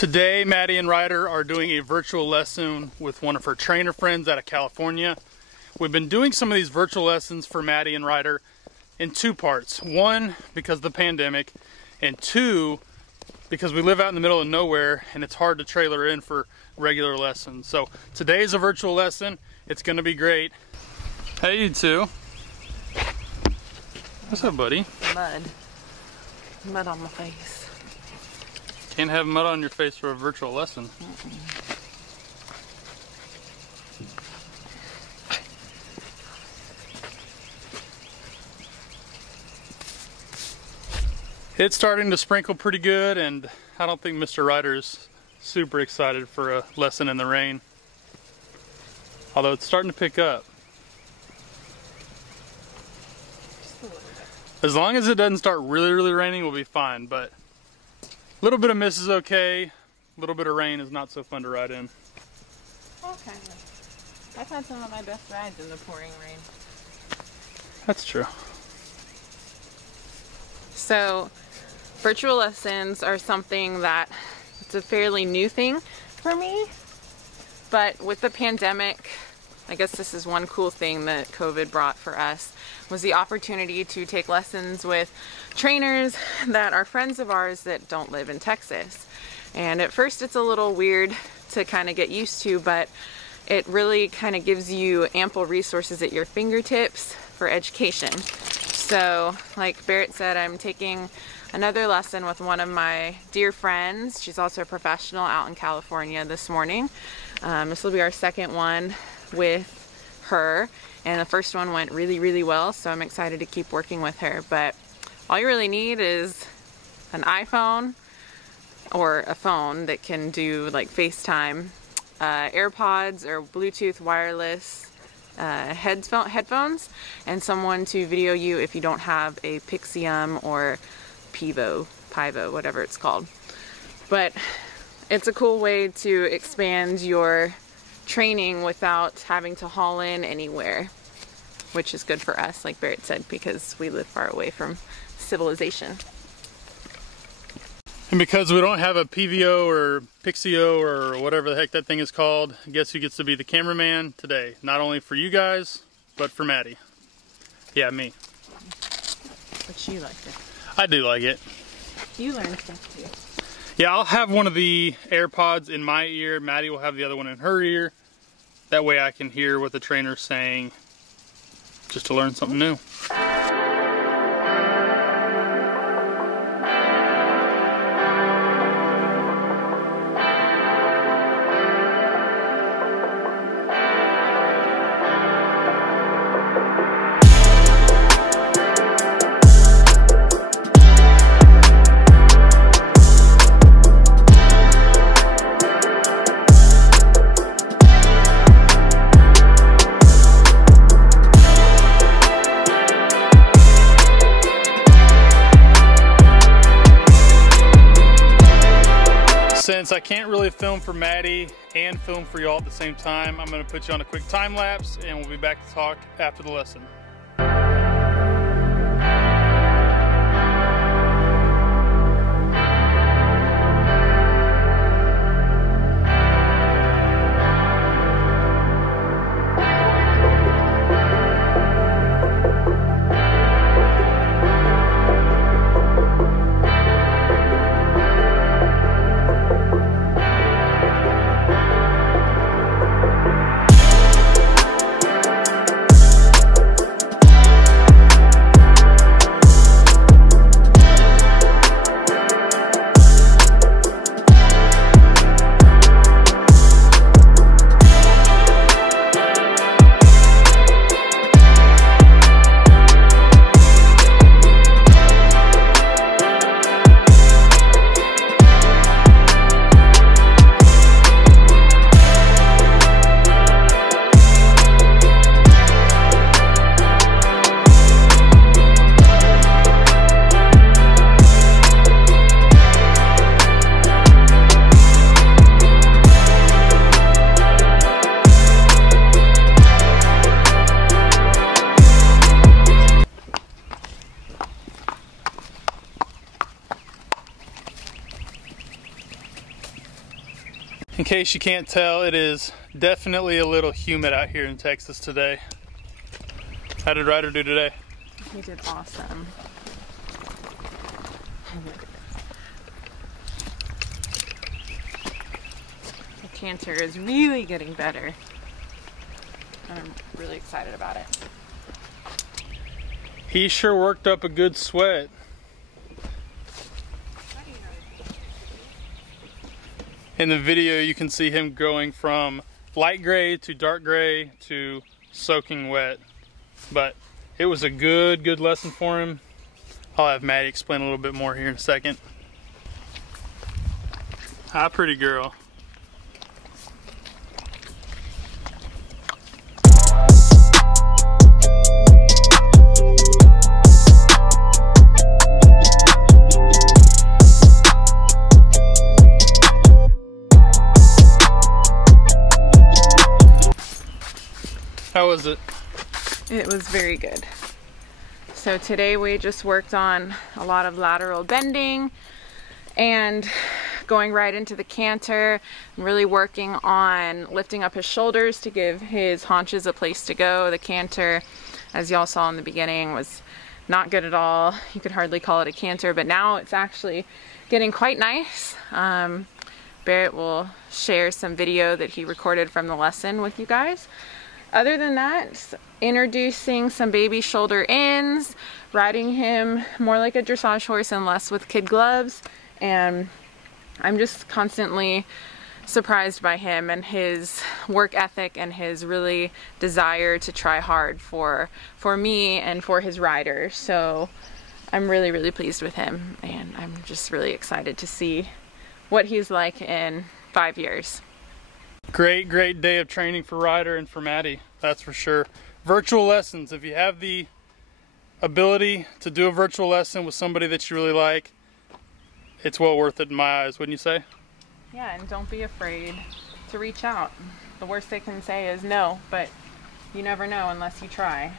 Today, Maddie and Ryder are doing a virtual lesson with one of her trainer friends out of California. We've been doing some of these virtual lessons for Maddie and Ryder in two parts. One, because of the pandemic, and two, because we live out in the middle of nowhere and it's hard to trailer in for regular lessons. So today is a virtual lesson. It's gonna be great. Hey, you two. What's up, buddy? Mud. Mud on my face. Can't have mud on your face for a virtual lesson. It's starting to sprinkle pretty good, and I don't think Mr. Ryder's super excited for a lesson in the rain. Although it's starting to pick up. As long as it doesn't start really raining, we'll be fine, but a little bit of mist is okay. A little bit of rain is not so fun to ride in. Okay. I've had some of my best rides in the pouring rain. That's true. So, virtual lessons are something that it's a fairly new thing for me. But with the pandemic, I guess this is one cool thing that COVID brought for us, was the opportunity to take lessons with trainers that are friends of ours that don't live in Texas. And at first it's a little weird to kind of get used to, but it really kind of gives you ample resources at your fingertips for education. So like Barrett said, I'm taking another lesson with one of my dear friends. She's also a professional out in California this morning. This will be our second one with her, and the first one went really well, so I'm excited to keep working with her. But all you really need is an iPhone or a phone that can do like FaceTime, AirPods or Bluetooth wireless headphones, and someone to video you if you don't have a Pixium or Pivo, whatever it's called. But it's a cool way to expand your training without having to haul in anywhere, which is good for us, like Barrett said, because we live far away from civilization. And because we don't have a PVO or Pixio or whatever the heck that thing is called, guess who gets to be the cameraman today? Not only for you guys, but for Maddie. Yeah, me. But you liked it. I do like it. You learned stuff too. Yeah, I'll have one of the AirPods in my ear. Maddie will have the other one in her ear. That way I can hear what the trainer's saying, just to learn something new. Since I can't really film for Maddie and film for y'all at the same time, I'm going to put you on a quick time lapse and we'll be back to talk after the lesson. In case you can't tell, it is definitely a little humid out here in Texas today. How did Ryder do today? He did awesome. The canter is really getting better. And I'm really excited about it. He sure worked up a good sweat. In the video, you can see him going from light gray to dark gray to soaking wet. But it was a good lesson for him. I'll have Maddie explain a little bit more here in a second. Hi, pretty girl. How was it? It was very good. So today we just worked on a lot of lateral bending and going right into the canter and really working on lifting up his shoulders to give his haunches a place to go. The canter, as y'all saw in the beginning, was not good at all. You could hardly call it a canter, but now it's actually getting quite nice. Barrett will share some video that he recorded from the lesson with you guys. Other than that, introducing some baby shoulder ins, riding him more like a dressage horse and less with kid gloves, and I'm just constantly surprised by him and his work ethic and his really desire to try hard for me and for his riders. So I'm really pleased with him, and I'm just really excited to see what he's like in 5 years. Great day of training for Ryder and for Maddie, that's for sure. Virtual lessons, if you have the ability to do a virtual lesson with somebody that you really like, it's well worth it in my eyes, wouldn't you say? Yeah, and don't be afraid to reach out. The worst they can say is no, but you never know unless you try.